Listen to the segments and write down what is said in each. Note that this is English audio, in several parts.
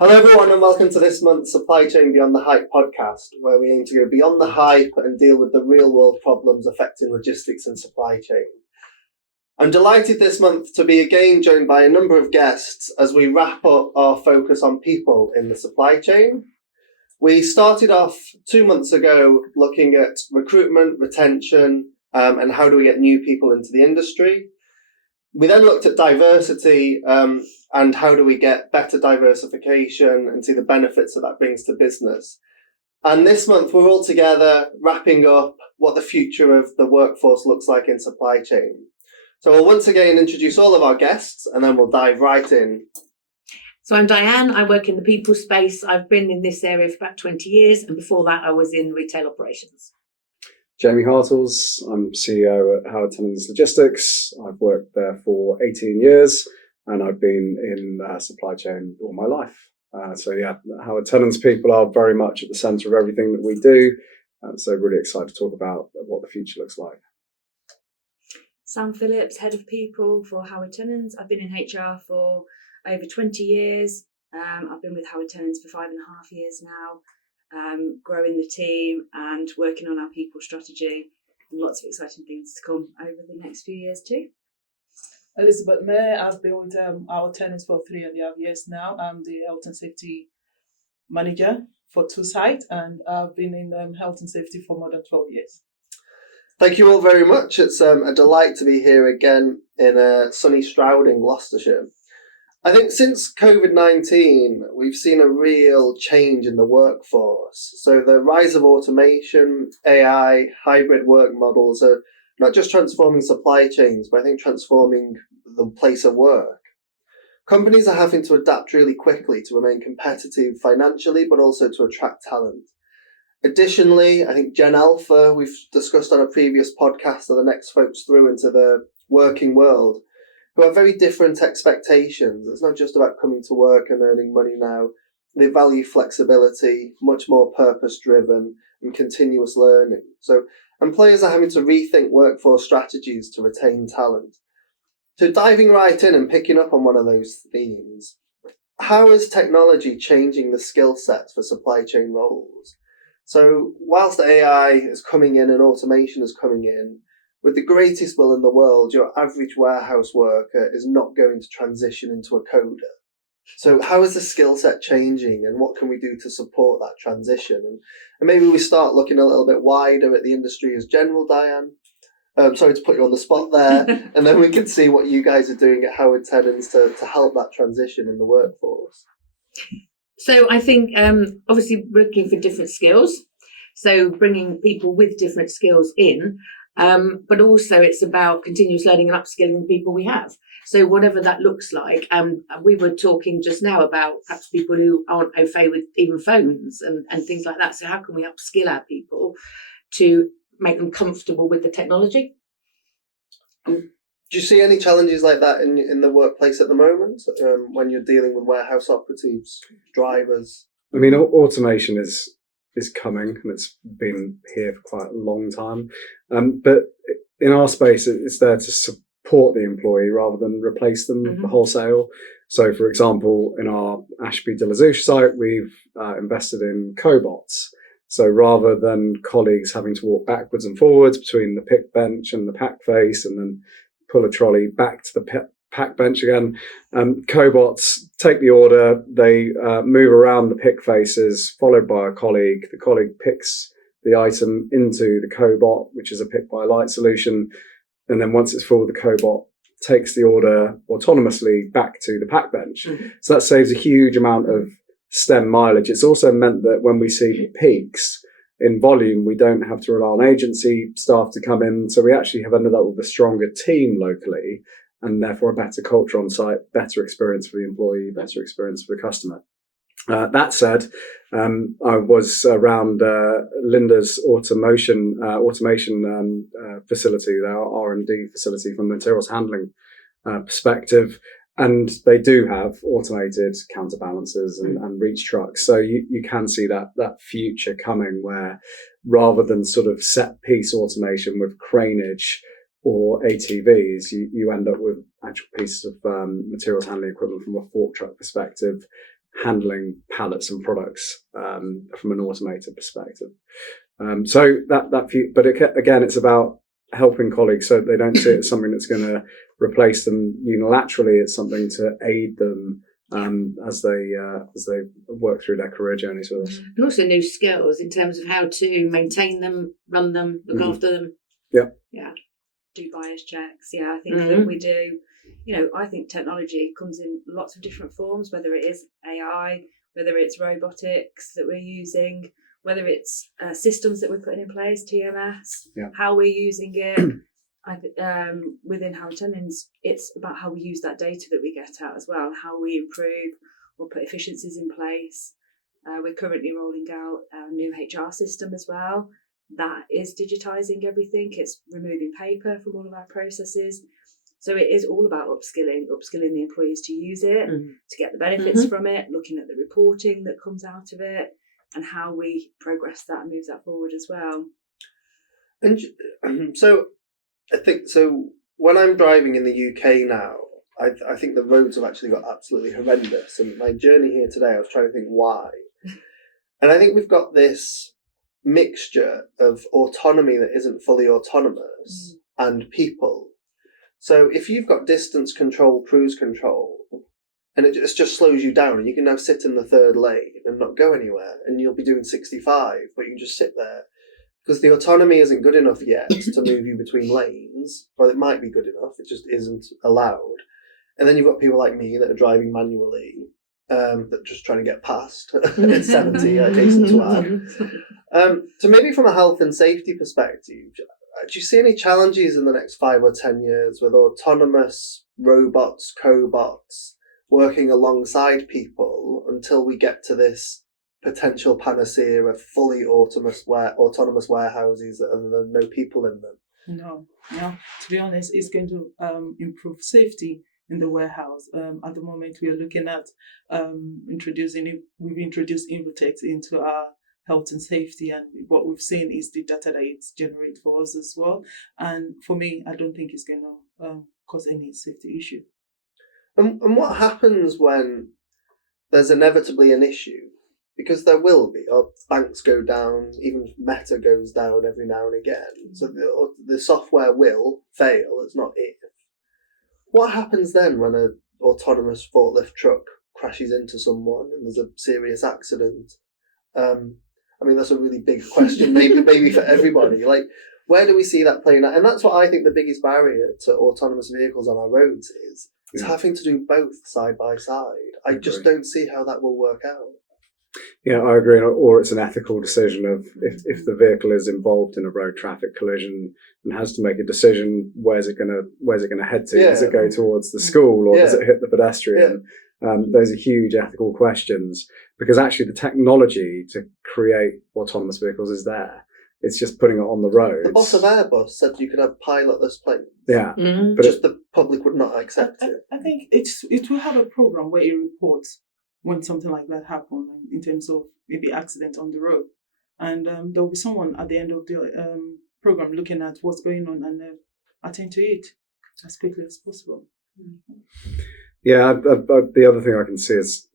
Hello everyone and welcome to this month's Supply Chain Beyond the Hype podcast, where we aim to go beyond the hype and deal with the real world problems affecting logistics and supply chain. I'm delighted this month to be again joined by a number of guests as we wrap up our focus on people in the supply chain. We started off 2 months ago looking at recruitment, retention, and how do we get new people into the industry. We then looked at diversity and how do we get better diversification and see the benefits that brings to business. And this month we're all together wrapping up what the future of the workforce looks like in supply chain. So we'll once again introduce all of our guests and then we'll dive right in. So I'm Diane, I work in the people space. I've been in this area for about 20 years and before that I was in retail operations. Jamie Hartles, I'm CEO at Tenens Logistics. I've worked there for 18 years and I've been in supply chain all my life. Howard Tenens people are very much at the centre of everything that we do. So really excited to talk about what the future looks like. Sam Phillips, Head of People for Howard Tenens. I've been in HR for over 20 years. I've been with Howard Tenens for 5.5 years now. Growing the team and working on our people strategy. Lots of exciting things to come over the next few years too. Elizabeth Mayer, I've been with our tenants for 3.5 years now. I'm the health and safety manager for 2 sites and I've been in health and safety for more than 12 years. Thank you all very much. It's a delight to be here again in sunny Stroud in Gloucestershire. I think since COVID-19, we've seen a real change in the workforce. So the rise of automation, AI, hybrid work models are not just transforming supply chains, but I think transforming the place of work. Companies are having to adapt really quickly to remain competitive financially, but also to attract talent. Additionally, I think Gen Alpha, we've discussed on a previous podcast, are the next folks through into the working world, who have very different expectations. It's not just about coming to work and earning money now. They value flexibility, much more purpose-driven and continuous learning. So employers are having to rethink workforce strategies to retain talent. So diving right in and picking up on one of those themes, how is technology changing the skill sets for supply chain roles? So whilst AI is coming in and automation is coming in, with the greatest will in the world, your average warehouse worker is not going to transition into a coder. So how is the skill set changing and what can we do to support that transition? And maybe we start looking a little bit wider at the industry as general, Diane. Sorry to put you on the spot there. And then we can see what you guys are doing at Howard Tenens to help that transition in the workforce. So I think obviously looking for different skills. So bringing people with different skills in. But also it's about continuous learning and upskilling the people we have. So whatever that looks like, we were talking just now about perhaps people who aren't au fait with even phones and things like that. So how can we upskill our people to make them comfortable with the technology? Do you see any challenges like that in the workplace at the moment when you're dealing with warehouse operatives, drivers? I mean, automation is coming and it's been here for quite a long time. But in our space, it's there to support the employee rather than replace them wholesale. So, for example, in our Ashby de la Zouch site, we've invested in cobots. So rather than colleagues having to walk backwards and forwards between the pick bench and the pack face and then pull a trolley back to the pack bench again, cobots take the order, they move around the pick faces, followed by a colleague. The colleague picks the item into the cobot, which is a pick by light solution, and then once it's full, the cobot takes the order autonomously back to the pack bench. So that saves a huge amount of stem mileage. It's also meant that when we see peaks in volume, we don't have to rely on agency staff to come in, so we actually have ended up with a stronger team locally and therefore a better culture on site, better experience for the employee, better experience for the customer. That said, I was around Linda's automation facility, our R&D facility from a materials handling perspective, and they do have automated counterbalances and reach trucks. So you can see that future coming where rather than sort of set piece automation with craneage or ATVs, you end up with actual pieces of materials handling equipment from a fork truck perspective, handling pallets and products from an automated perspective. Again, it's about helping colleagues so they don't see it as something that's going to replace them unilaterally. It's something to aid them as they work through their career journeys with us. And also new skills in terms of how to maintain them, run them, look after them. Yeah. Do bias checks. Yeah, I think that we do. I think technology comes in lots of different forms, whether it is AI, whether it's robotics that we're using, whether it's systems that we're putting in place, TMS, how we're using it. Within Howard Tenens, it's about how we use that data that we get out as well, how we improve or put efficiencies in place. We're currently rolling out a new HR system as well. That is digitising everything. It's removing paper from all of our processes. So it is all about upskilling the employees to use it, to get the benefits from it, looking at the reporting that comes out of it, and how we progress that and move that forward as well. And so I think, when I'm driving in the UK now, I think the roads have actually got absolutely horrendous. And my journey here today, I was trying to think why. And I think we've got this mixture of autonomy that isn't fully autonomous and people. So if you've got distance control, cruise control, and it just slows you down, and you can now sit in the third lane and not go anywhere, and you'll be doing 65, but you can just sit there. Because the autonomy isn't good enough yet to move you between lanes. Well, it might be good enough, it just isn't allowed. And then you've got people like me that are driving manually, that are just trying to get past at 70, Jason to add. So maybe from a health and safety perspective, do you see any challenges in the next 5 or 10 years with autonomous robots, cobots, working alongside people until we get to this potential panacea of fully autonomous warehouses and there are no people in them? No. To be honest, it's going to improve safety in the warehouse. At the moment, we are looking at we've introduced Infotex into our health and safety, and what we've seen is the data that it's generated for us as well. And for me, I don't think it's going to cause any safety issue. And what happens when there's inevitably an issue? Because there will be. Banks go down, even Meta goes down every now and again. So the software will fail, it's not if. What happens then when an autonomous forklift truck crashes into someone and there's a serious accident? That's a really big question, maybe for everybody. Like, where do we see that playing out? And that's what I think the biggest barrier to autonomous vehicles on our roads is. It's having to do both side by side. I just don't see how that will work out. Yeah, I agree. Or it's an ethical decision of if the vehicle is involved in a road traffic collision and has to make a decision, where's it going to head to? Does it go towards the school or does it hit the pedestrian? Those are huge ethical questions, because actually the technology to create autonomous vehicles is there. It's just putting it on the road. The boss of Airbus said you could have pilotless planes. Yeah, but just the public would not accept it. I think it will have a program where it reports when something like that happens in terms of maybe accident on the road, and there will be someone at the end of the program looking at what's going on and attend to it as quickly as possible. Yeah, the other thing I can see is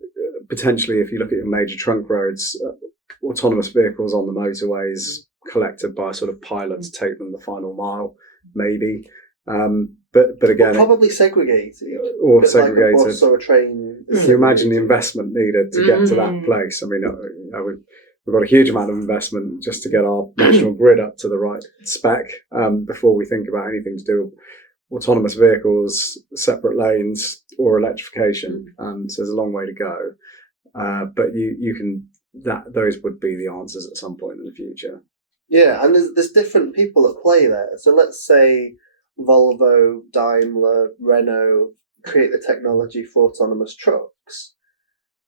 potentially if you look at your major trunk roads, autonomous vehicles on the motorways collected by sort of pilots take them the final mile, maybe. But again, probably segregated or segregated, like a bus or a train. Can you imagine the investment needed to get to that place? I mean, we've got a huge amount of investment just to get our national grid up to the right spec before we think about anything to do with autonomous vehicles, separate lanes, or electrification. So there's a long way to go. But you can those would be the answers at some point in the future. Yeah, and there's different people at play there. So let's say Volvo, Daimler, Renault create the technology for autonomous trucks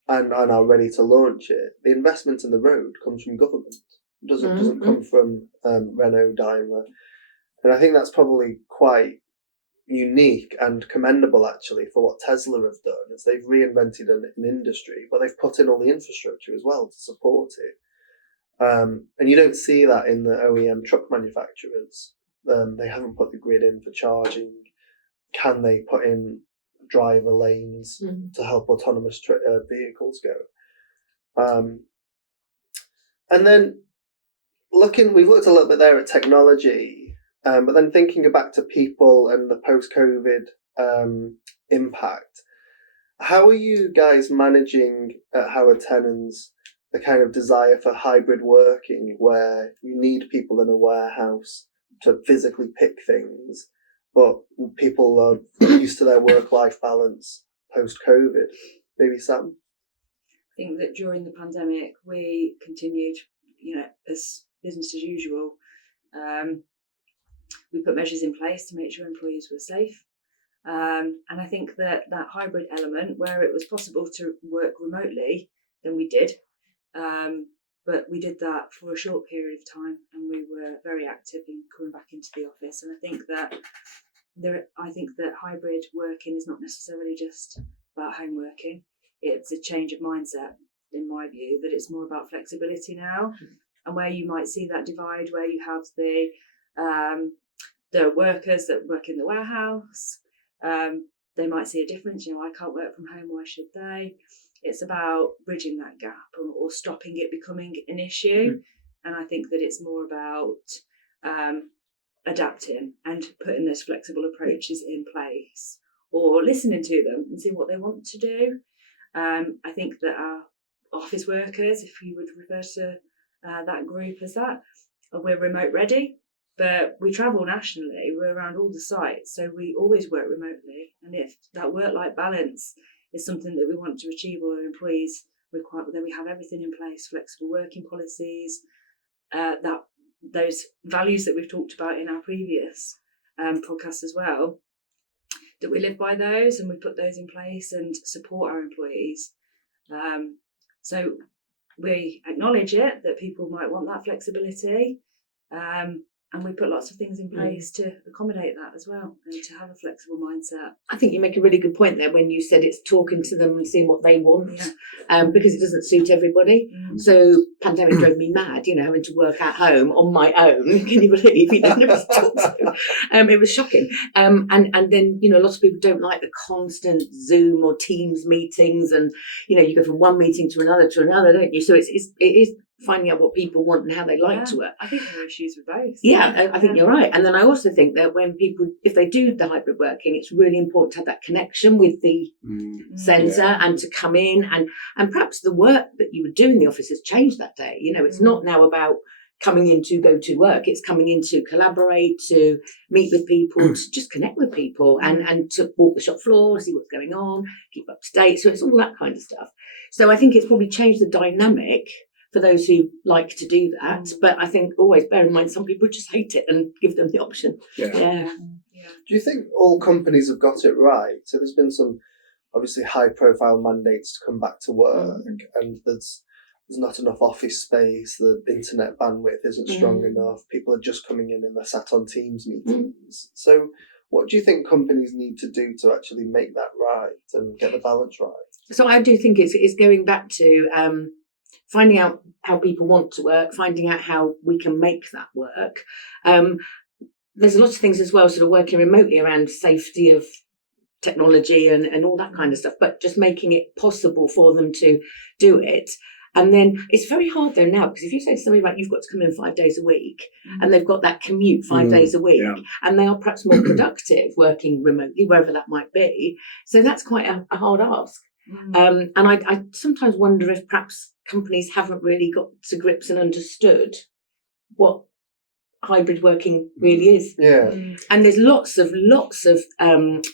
and are ready to launch it. The investment in the road comes from government. It doesn't come from Renault, Daimler. And I think that's probably quite unique and commendable actually for what Tesla have done, is they've reinvented an industry, but they've put in all the infrastructure as well to support it. And you don't see that in the OEM truck manufacturers. They haven't put the grid in for charging. Can they put in driver lanes to help autonomous vehicles go. And then we've looked a little bit there at technology, but then thinking back to people and the post-COVID impact, how are you guys managing at Howard Tenens the kind of desire for hybrid working where you need people in a warehouse to physically pick things, but people are used to their work-life balance post-COVID? Maybe Sam? I think that during the pandemic, we continued, as business as usual. We put measures in place to make sure employees were safe. And I think that hybrid element, where it was possible to work remotely, then we did. But we did that for a short period of time, and we were very active in coming back into the office. And I think that hybrid working is not necessarily just about home working. It's a change of mindset, in my view, that it's more about flexibility now, and where you might see that divide, where you have the workers that work in the warehouse. They might see a difference. I can't work from home. Why should they? It's about bridging that gap or stopping it becoming an issue. And I think that it's more about adapting and putting those flexible approaches in place, or listening to them and see what they want to do. I think that our office workers, if you would refer to that group as that, we're remote ready. But we travel nationally, we're around all the sites, so we always work remotely. And if that work-life balance is something that we want to achieve, or employees require, then we have everything in place, flexible working policies, those values that we've talked about in our previous podcasts as well, that we live by those and we put those in place and support our employees. So we acknowledge it, that people might want that flexibility. And we put lots of things in place to accommodate that as well, and to have a flexible mindset. I think you make a really good point there when you said it's talking to them and seeing what they want, because it doesn't suit everybody. So pandemic drove me mad, having to work at home on my own. Can you believe? Never talked to. It was shocking. And then, lots of people don't like the constant Zoom or Teams meetings, and, you go from one meeting to another, don't you? So it is finding out what people want and how they like to work. I think there are issues with both. I think you're right. And then I also think that when people, if they do the hybrid working, it's really important to have that connection with the centre and to come in and perhaps the work that you would do in the office has changed that day. It's not now about coming in to go to work. It's coming in to collaborate, to meet with people, to just connect with people and to walk the shop floor, see what's going on, keep up to date. So it's all that kind of stuff. So I think it's probably changed the dynamic for those who like to do that. But I think always bear in mind, some people just hate it, and give them the option. Do you think all companies have got it right? So there's been some obviously high profile mandates to come back to work, and there's not enough office space, the internet bandwidth isn't strong enough, people are just coming in and they're sat on Teams meetings. So what do you think companies need to do to actually make that right and get the balance right? So I do think it's going back to finding out how people want to work, finding out how we can make that work. There's lots of things as well, sort of working remotely around safety of technology and all that kind of stuff, but just making it possible for them to do it. And then it's very hard though now, because if you say to somebody, right, you've got to come in 5 days a week, and they've got that commute 5 days a week, and they are perhaps more productive working remotely, wherever that might be. So that's quite a hard ask. And I sometimes wonder if perhaps companies haven't really got to grips and understood what hybrid working really is. And there's lots of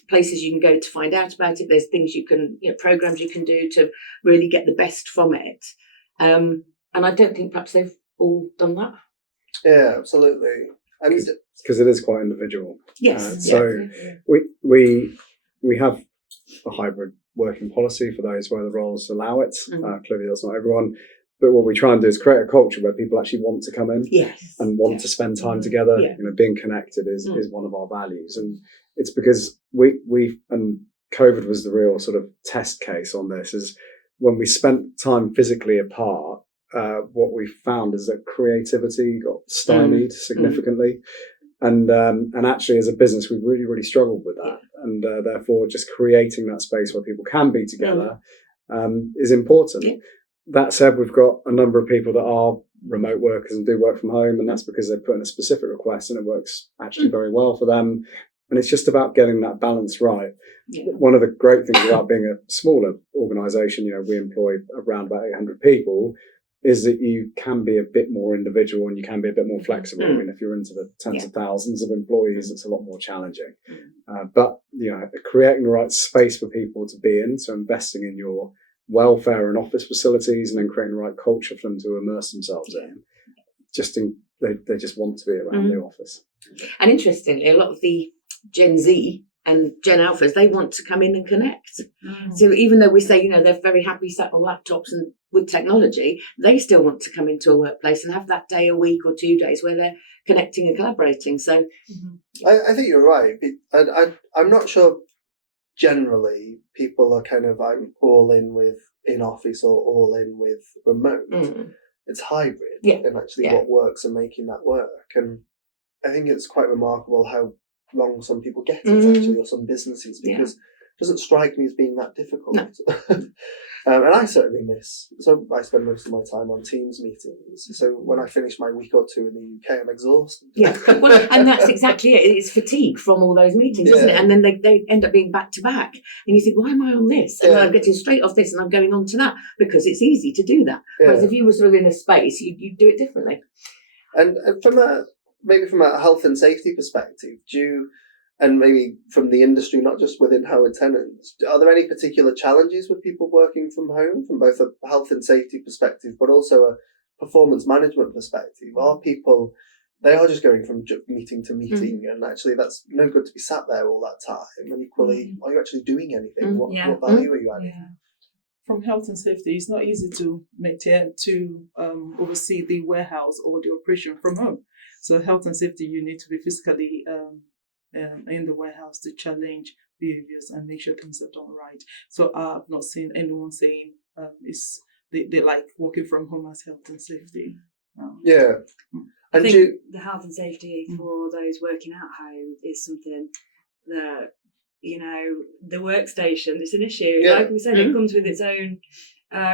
places you can go to find out about it. There's things you can, programs you can do to really get the best from it. And I don't think perhaps they've all done that. Yeah, absolutely. Because it is quite individual. Yes. We have a hybrid working policy for those where the roles allow it. Clearly that's not everyone, but what we try and do is create a culture where people actually want to come in and want to spend time together. Being connected is one of our values, and it's because we and COVID was the real sort of test case on this. Is when we spent time physically apart, what we found is that creativity got stymied significantly. And actually, as a business, we've really struggled with that. And therefore, just creating that space where people can be together is important. Yeah. That said, we've got a number of people that are remote workers and do work from home, and that's because they've put in a specific request and it works actually very well for them. And it's just about getting that balance right. Yeah. One of the great things about being a smaller organisation, we employ around about 800 people, is that you can be a bit more individual and you can be a bit more flexible. I mean, if you're into the tens of thousands of employees, it's a lot more challenging. But creating the right space for people to be in, so investing in your welfare and office facilities, and then creating the right culture for them to immerse themselves in. They just want to be around the office. And interestingly, a lot of the Gen Z and Gen Alphas, they want to come in and connect. So even though we say, they're very happy sat on laptops and with technology, they still want to come into a workplace and have that day a week or 2 days where they're connecting and collaborating. So I think you're right. I'm not sure generally people are kind of all in with in office or all in with remote. It's hybrid and actually what works and making that work. And I think it's quite remarkable how long some people get it actually, or some businesses, because it doesn't strike me as being that difficult. No. And I certainly miss. So I spend most of my time on Teams meetings. So when I finish my week or two in the UK, I'm exhausted. Yeah, well, and that's exactly it. It's fatigue from all those meetings, isn't it? And then they end up being back to back. And you think, why am I on this? And I'm getting straight off this and I'm going on to that, because it's easy to do that. Whereas if you were sort of in a space, you'd do it differently. And from a health and safety perspective, and maybe from the industry, not just within Howard Tenens, are there any particular challenges with people working from home from both a health and safety perspective, but also a performance management perspective? Are people, they are just going from meeting to meeting, and actually that's no good to be sat there all that time. And equally, are you actually doing anything? What value are you adding? Yeah. From health and safety, it's not easy to maintain, oversee the warehouse or the operation from home. So health and safety, you need to be physically in the warehouse to challenge behaviors and make sure things are done right. So I've not seen anyone saying they like working from home as health and safety. I think the health and safety for those working at home is something that, the workstation, it's an issue. Yeah. Like we said, it comes with its own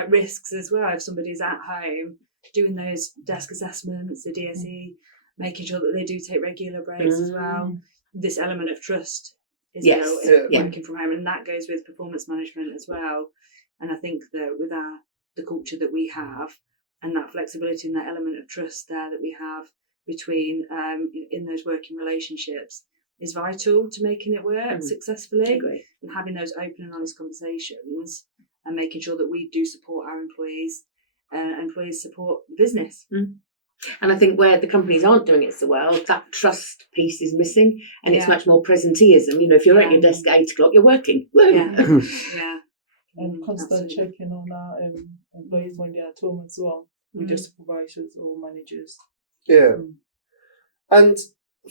risks as well. If somebody's at home doing those desk assessments, the DSE, making sure that they do take regular breaks as well. This element of trust is working from home, and that goes with performance management as well. And I think that with the culture that we have, and that flexibility and that element of trust there that we have between in those working relationships is vital to making it work successfully. And having those open and honest conversations and making sure that we do support our employees, employees support the business. And I think where the companies aren't doing it so well, that trust piece is missing, and it's much more presenteeism. If you're at your desk at 8 o'clock, you're working. And constant checking on our employees when they're at home as well, with their supervisors or managers. And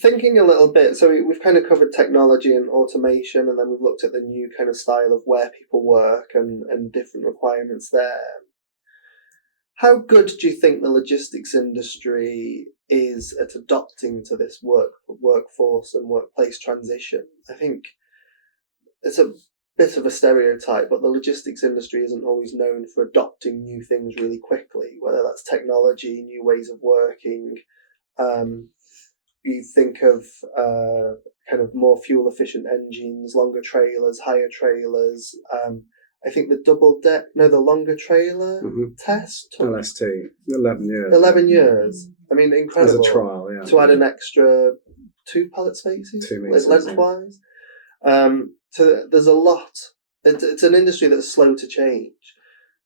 thinking a little bit, so we've kind of covered technology and automation, and then we've looked at the new kind of style of where people work and different requirements there. How good do you think the logistics industry is at adopting to this workforce and workplace transition? I think it's a bit of a stereotype, but the logistics industry isn't always known for adopting new things really quickly, whether that's technology, new ways of working. You think of kind of more fuel efficient engines, longer trailers, higher trailers. I think the longer trailer test. LST, 11 years. 11 years. I mean, incredible. As a trial, to add an extra 2 pallet spaces, 2 meters, lengthwise. So there's a lot. It's an industry that's slow to change.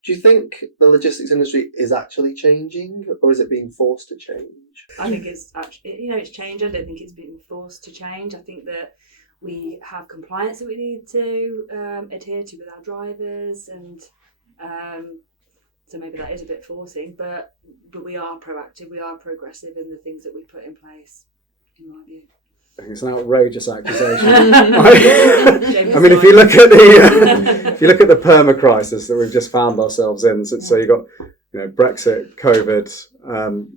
Do you think the logistics industry is actually changing, or is it being forced to change? I think it's actually, it's changed. I don't think it's being forced to change. I think that we have compliance that we need to adhere to with our drivers, and so maybe that is a bit forcing, but we are proactive, we are progressive in the things that we put in place, in my view. I think it's an outrageous accusation. I mean, if you look at the perma crisis that we've just found ourselves in, so you've got Brexit, COVID,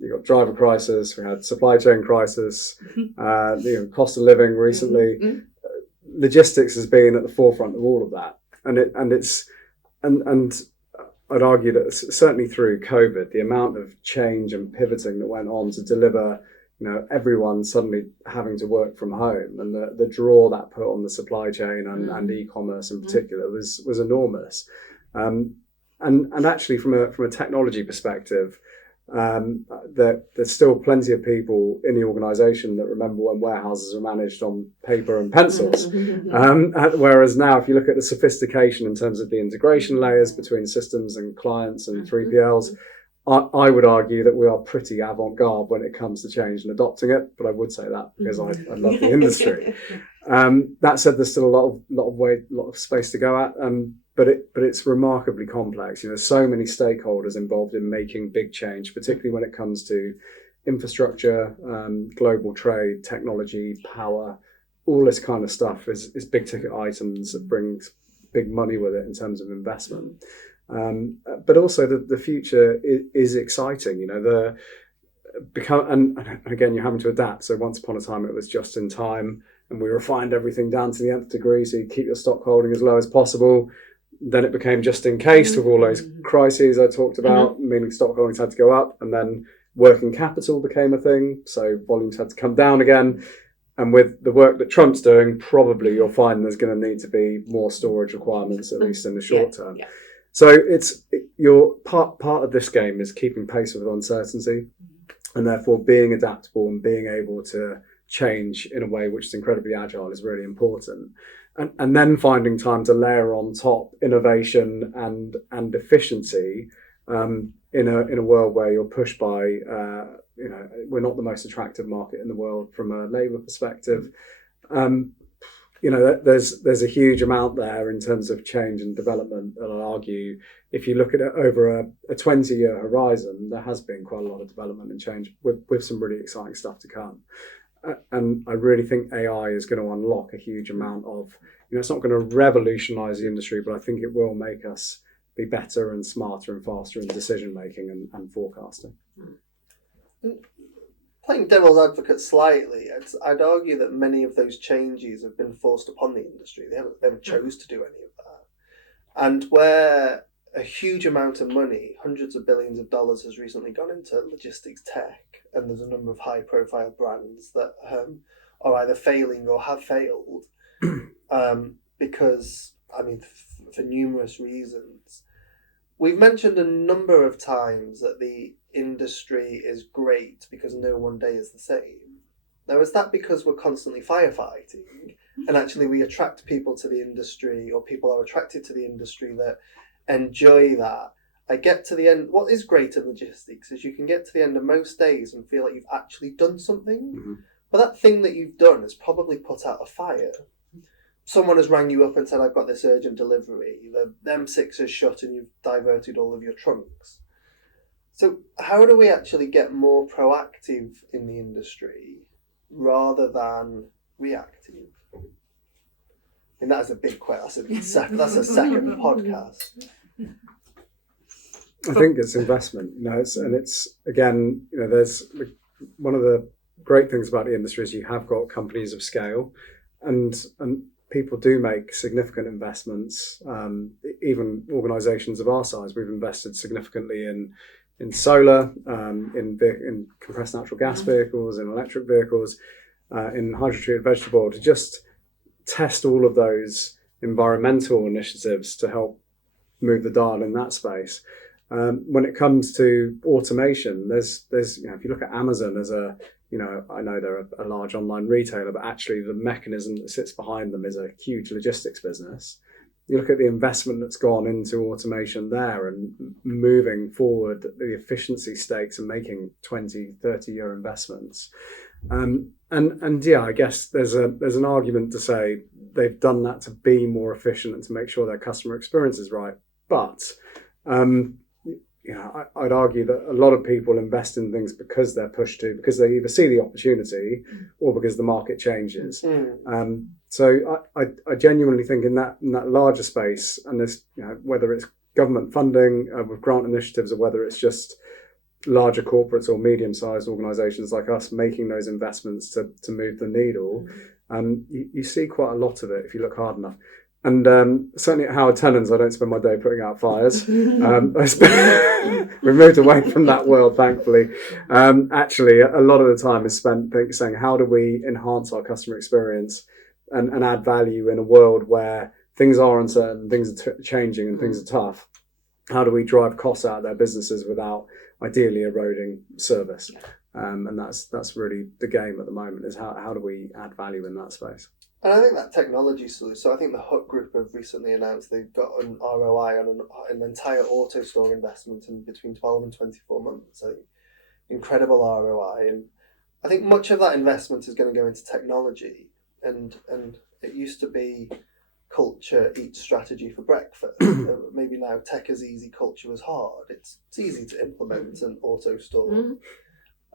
you got driver crisis, we had supply chain crisis, cost of living recently. Logistics has been at the forefront of all of that, and I'd argue that certainly through COVID, the amount of change and pivoting that went on to deliver, everyone suddenly having to work from home, and the draw that put on the supply chain and e-commerce in particular was enormous. And actually, from a technology perspective, there's still plenty of people in the organisation that remember when warehouses were managed on paper and pencils. Whereas now, if you look at the sophistication in terms of the integration layers between systems and clients and 3PLs, I would argue that we are pretty avant-garde when it comes to change and adopting it. But I would say that because I love the industry. That said, there's still a lot of space to go at. But it's remarkably complex. There's so many stakeholders involved in making big change, particularly when it comes to infrastructure, global trade, technology, power. All this kind of stuff is big ticket items that brings big money with it in terms of investment. But also the future is exciting. And again, you're having to adapt. So once upon a time, it was just in time, and we refined everything down to the nth degree. So you keep your stock holding as low as possible. Then it became just in case with all those crises I talked about, meaning stock holdings had to go up, and then working capital became a thing. So volumes had to come down again. And with the work that Trump's doing, probably you'll find there's going to need to be more storage requirements, at least in the short term. Yeah. So your part of this game is keeping pace with uncertainty, and therefore being adaptable and being able to change in a way which is incredibly agile is really important. And then finding time to layer on top innovation and efficiency in a world where you're pushed by we're not the most attractive market in the world from a labour perspective. There's a huge amount there in terms of change and development. And I'll argue, if you look at it over a 20-year horizon, there has been quite a lot of development and change with some really exciting stuff to come. And I really think AI is going to unlock a huge amount of, it's not going to revolutionise the industry, but I think it will make us be better and smarter and faster in decision making and forecasting. Playing devil's advocate slightly, I'd argue that many of those changes have been forced upon the industry. They haven't chose to do any of that. And where a huge amount of money, hundreds of billions of dollars, has recently gone into logistics tech, and there's a number of high-profile brands that are either failing or have failed because, for numerous reasons. We've mentioned a number of times that the industry is great because no one day is the same. Now, is that because we're constantly firefighting and actually we attract people to the industry, or people are attracted to the industry that enjoy that? I get to the end. What is great in logistics is you can get to the end of most days and feel like you've actually done something, but that thing that you've done has probably put out a fire. Someone has rang you up and said, I've got this urgent delivery. The M6 is shut and you've diverted all of your trunks. So how do we actually get more proactive in the industry rather than reactive? That is a big question. That's a second podcast. I think it's investment, it's again, there's one of the great things about the industry is you have got companies of scale, and people do make significant investments. Even organisations of our size, we've invested significantly in solar, in compressed natural gas vehicles, in electric vehicles, in hydro-treated vegetable oil, to just test all of those environmental initiatives to help move the dial in that space. When it comes to automation, there's if you look at Amazon as I know they're a large online retailer, but actually the mechanism that sits behind them is a huge logistics business. You look at the investment that's gone into automation there and moving forward the efficiency stakes and making 20, 30-year investments. I guess there's an argument to say they've done that to be more efficient and to make sure their customer experience is right. But I'd argue that a lot of people invest in things because they're pushed to, because they either see the opportunity or because the market changes. So I genuinely think in that larger space, and this, whether it's government funding, with grant initiatives, or whether it's just larger corporates or medium-sized organisations like us making those investments to move the needle, you see quite a lot of it if you look hard enough. And certainly at Howard Tenens, I don't spend my day putting out fires. We've moved away from that world, thankfully. Actually, a lot of the time is spent saying, how do we enhance our customer experience and add value in a world where things are uncertain, things are changing, and things are tough? How do we drive costs out of their businesses without ideally eroding service? And that's really the game at the moment, is how do we add value in that space? And I think that technology solution, so I think the Hook Group have recently announced they've got an ROI on an entire auto store investment in between 12 and 24 months. So incredible ROI. And I think much of that investment is going to go into technology. And it used to be culture eats strategy for breakfast. Maybe now tech is easy, culture is hard. It's easy to implement an auto store.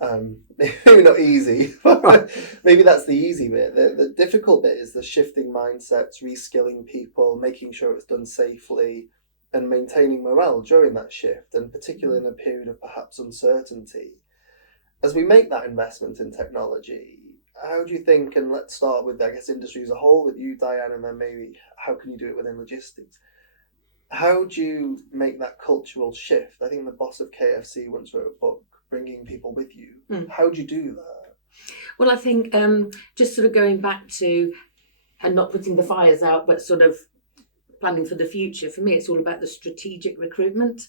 Maybe not easy, but maybe that's the easy bit. The difficult bit is the shifting mindsets, reskilling people, making sure it's done safely, and maintaining morale during that shift, and particularly in a period of perhaps uncertainty. As we make that investment in technology, how do you think, and let's start with, I guess, industry as a whole, with you, Diane, and then maybe how can you do it within logistics? How do you make that cultural shift? I think the boss of KFC once wrote a book, Bringing People With You. How do you do that? Well, I think just sort of going back to, and not putting the fires out, but sort of planning for the future, for me, it's all about the strategic recruitment.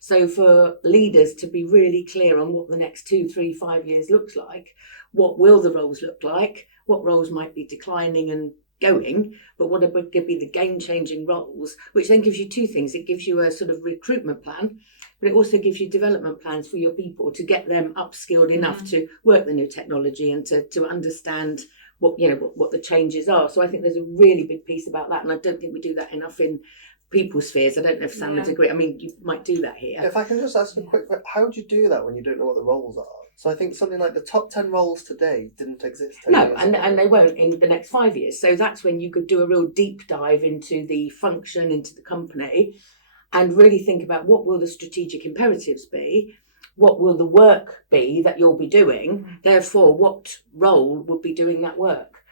So for leaders to be really clear on what the next 2, 3, 5 years looks like, what will the roles look like, what roles might be declining and going, but what could be the game-changing roles, which then gives you two things. It gives you a sort of recruitment plan, but it also gives you development plans for your people to get them upskilled enough to work the new technology and to understand what the changes are. So I think there's a really big piece about that, and I don't think we do that enough in people spheres. I don't know if Sam would agree. I mean, you might do that here. If I can just ask a quick, how do you do that when you don't know what the roles are? So I think something like the top 10 roles today didn't exist. No, and they won't in the next 5 years. So that's when you could do a real deep dive into the function, into the company, and really think about what will the strategic imperatives be, what will the work be that you'll be doing, therefore what role would be doing that work.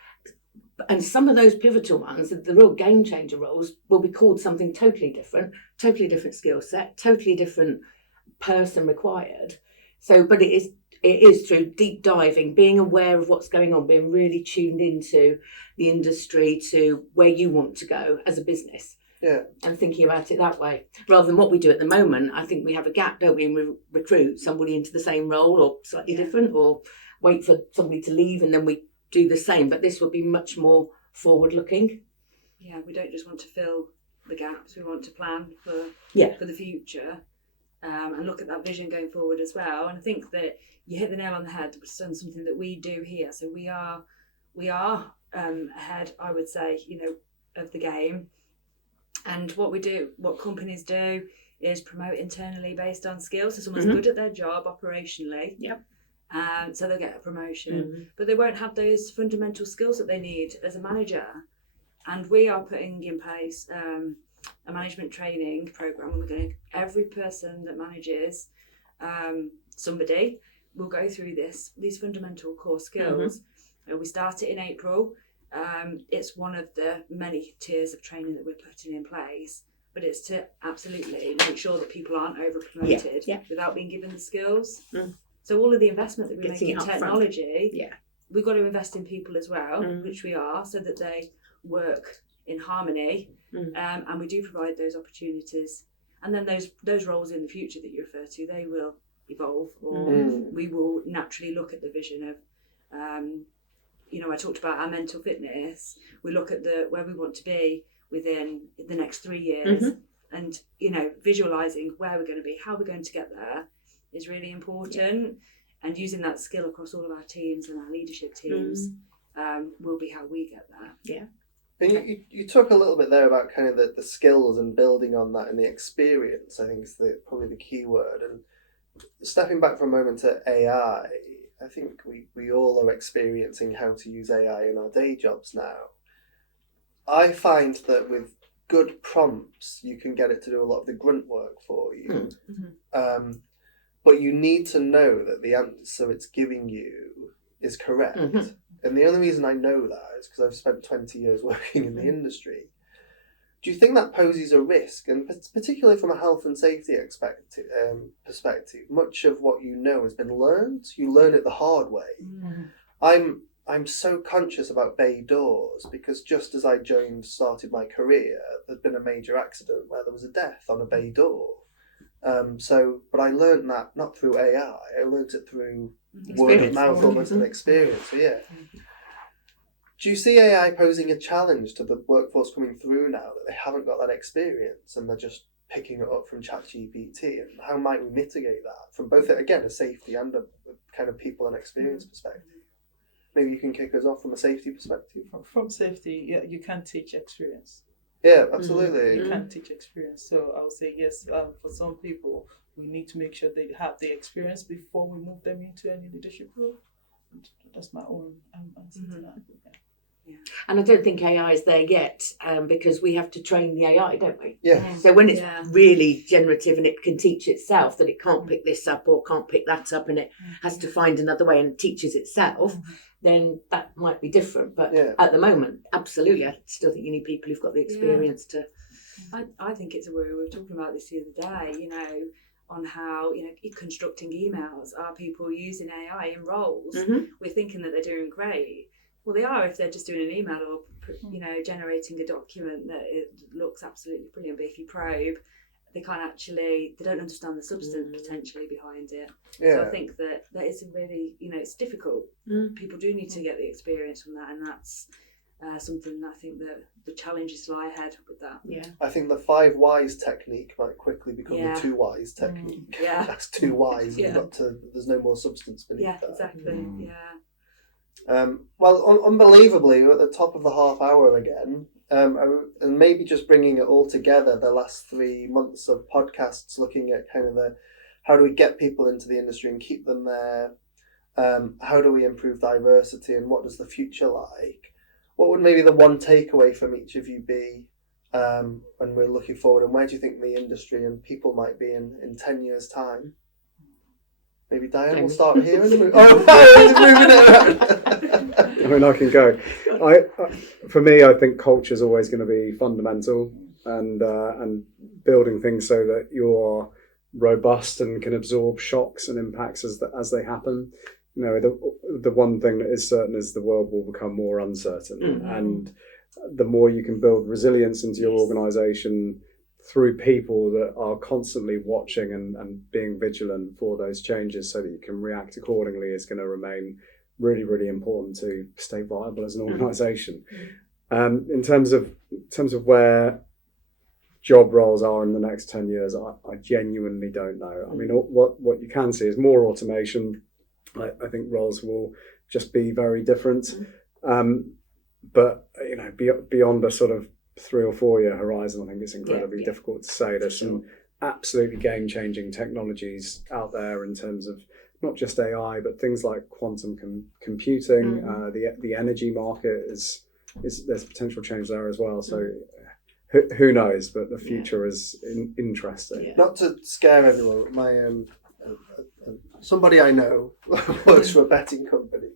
And some of those pivotal ones, the real game changer roles, will be called something totally different skill set, totally different person required. So, but it is through deep diving, being aware of what's going on, being really tuned into the industry, to where you want to go as a business. Yeah. And thinking about it that way, rather than what we do at the moment. I think we have a gap, don't we, and we recruit somebody into the same role or slightly different, or wait for somebody to leave and then we do the same. But this would be much more forward looking. Yeah, we don't just want to fill the gaps, we want to plan for the future, and look at that vision going forward as well. And I think that you hit the nail on the head. It's done something that we do here, so we are ahead, I would say, of the game. And what companies do is promote internally based on skills. So someone's good at their job operationally, so they'll get a promotion, but they won't have those fundamental skills that they need as a manager. And we are putting in place a management training program, and we're going to, every person that manages somebody will go through these fundamental core skills. We start it in April. It's one of the many tiers of training that we're putting in place, but it's to absolutely make sure that people aren't over promoted without being given the skills. So all of the investment that we're making in technology, we've got to invest in people as well, which we are, so that they work in harmony, and we do provide those opportunities. And then those roles in the future that you refer to, they will evolve, or we will naturally look at the vision of I talked about our mental fitness. We look at where we want to be within the next 3 years, and visualizing where we're going to be, how we're going to get there is really important. And using that skill across all of our teams and our leadership teams will be how we get there. And you talk a little bit there about kind of the skills and building on that, and the experience, I think, is probably the key word. And stepping back for a moment to AI, I think we all are experiencing how to use AI in our day jobs now. I find that with good prompts, you can get it to do a lot of the grunt work for you. But you need to know that the answer it's giving you is correct. And the only reason I know that is because I've spent 20 years working in the industry. Do you think that poses a risk? And particularly from a health and safety perspective, much of what you know has been learned. You learn it the hard way. I'm so conscious about bay doors because just as I started my career, there'd been a major accident where there was a death on a bay door. But I learned that not through AI. I learned it through word of mouth, almost an experience. So yeah. Do you see AI posing a challenge to the workforce coming through now that they haven't got that experience and they're just picking it up from ChatGPT? And how might we mitigate that from both, again, a safety and a kind of people and experience perspective? Maybe you can kick us off from a safety perspective. From safety, yeah, you can't teach experience. Yeah, absolutely. You can't teach experience. So I would say yes. For some people, we need to make sure they have the experience before we move them into any leadership role. That's my own answer to that. Yeah. And I don't think AI is there yet because we have to train the AI, don't we? Yeah. So when it's really generative and it can teach itself that it can't pick this up or can't pick that up and it has to find another way and teaches itself, then that might be different. But at the moment, absolutely, I still think you need people who've got the experience to... I think it's a worry. We were talking about this the other day, on how, constructing emails, are people using AI in roles? We're thinking that they're doing great. Well, they are if they're just doing an email or, generating a document that it looks absolutely brilliant. But if you probe, they don't understand the substance potentially behind it. Yeah. So I think that is really, it's difficult. People do need to get the experience from that, and that's something that I think that the challenges lie ahead with that. Yeah. I think the 5 whys technique might quickly become the 2 whys technique. Yeah. That's 2 whys. There's no more substance beneath that. Yeah, exactly. Yeah. Well, unbelievably, we're at the top of the half hour again, and maybe just bringing it all together, the last 3 months of podcasts looking at kind of how do we get people into the industry and keep them there, how do we improve diversity, and what does the future like? What would maybe the one takeaway from each of you be when we're looking forward, and where do you think the industry and people might be in 10 years' time? Maybe Diane will start here and move. He's moving it around. I mean, I can go. For me, I think culture is always going to be fundamental, and building things so that you're robust and can absorb shocks and impacts as they happen. The one thing that is certain is the world will become more uncertain, and the more you can build resilience into your organisation through people that are constantly watching and being vigilant for those changes so that you can react accordingly is going to remain really, really important to stay viable as an organisation. In terms of where job roles are in the next 10 years, I genuinely don't know. I mean, what you can see is more automation. I think roles will just be very different. But beyond a sort of 3 or 4 year horizon, I think it's incredibly difficult to say. There's some absolutely game-changing technologies out there in terms of not just AI, but things like quantum computing. The energy market is there's potential change there as well. So who knows? But the future is interesting. Not to scare everyone, my somebody I know works for a betting company,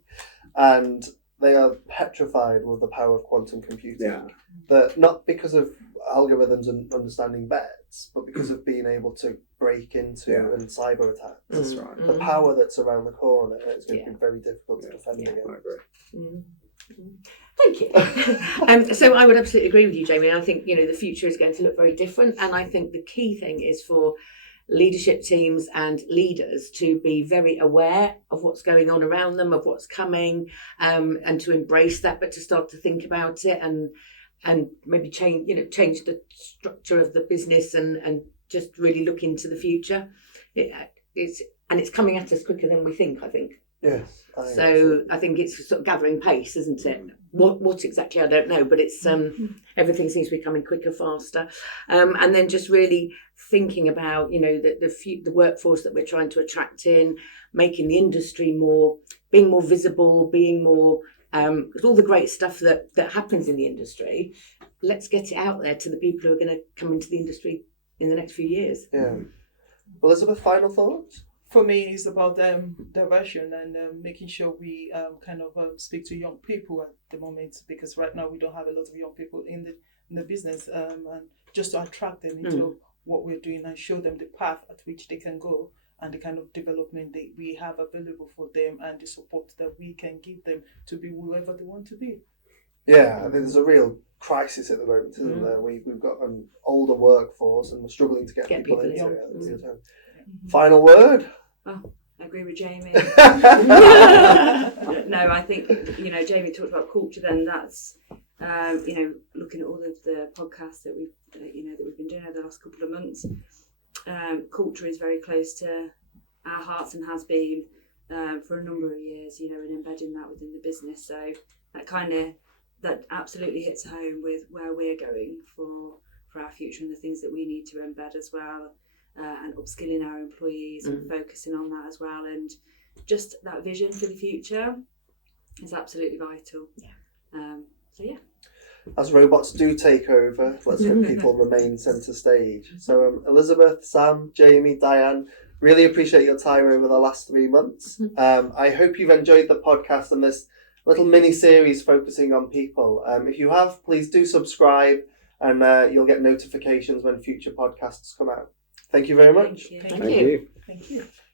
and they are petrified with the power of quantum computing. That not because of algorithms and understanding bets, but because of being able to break into and cyber attacks. That's right. The power that's around the corner is going to be very difficult to defend against. I agree. Thank you. So I would absolutely agree with you, Jamie. I think the future is going to look very different, and I think the key thing is for leadership teams and leaders to be very aware of what's going on around them, of what's coming, and to embrace that, but to start to think about it and maybe change the structure of the business and just really look into the future. It's coming at us quicker than we think, I think. Yes. I think it's sort of gathering pace, isn't it? What exactly, I don't know, but it's everything seems to be coming quicker, faster, and then just really thinking about the workforce that we're trying to attract in, making the industry being more visible, being more because all the great stuff that happens in the industry, let's get it out there to the people who are going to come into the industry in the next few years. Yeah. Elizabeth, final thoughts? For me, it's about diversion and making sure we kind of speak to young people at the moment, because right now we don't have a lot of young people in the business, and just to attract them into what we're doing and show them the path at which they can go and the kind of development that we have available for them and the support that we can give them to be whoever they want to be. Yeah, I think there's a real crisis at the moment, isn't there? We've got an older workforce and we're struggling to get people into it at the same time. Final word? Oh, I agree with Jamie. No, I think, Jamie talked about culture then. That's, looking at all of the podcasts that we've been doing over the last couple of months, culture is very close to our hearts and has been for a number of years, and embedding that within the business. So that absolutely hits home with where we're going for our future and the things that we need to embed as well, and upskilling our employees and focusing on that as well, and just that vision for the future is absolutely vital. As robots do take over, let's hope people remain centre stage. So Elizabeth, Sam, Jamie, Diane, really appreciate your time over the last 3 months. I hope you've enjoyed the podcast and this little mini series focusing on people. If you have, please do subscribe, and you'll get notifications when future podcasts come out. Thank you very much. Thank you. Thank you.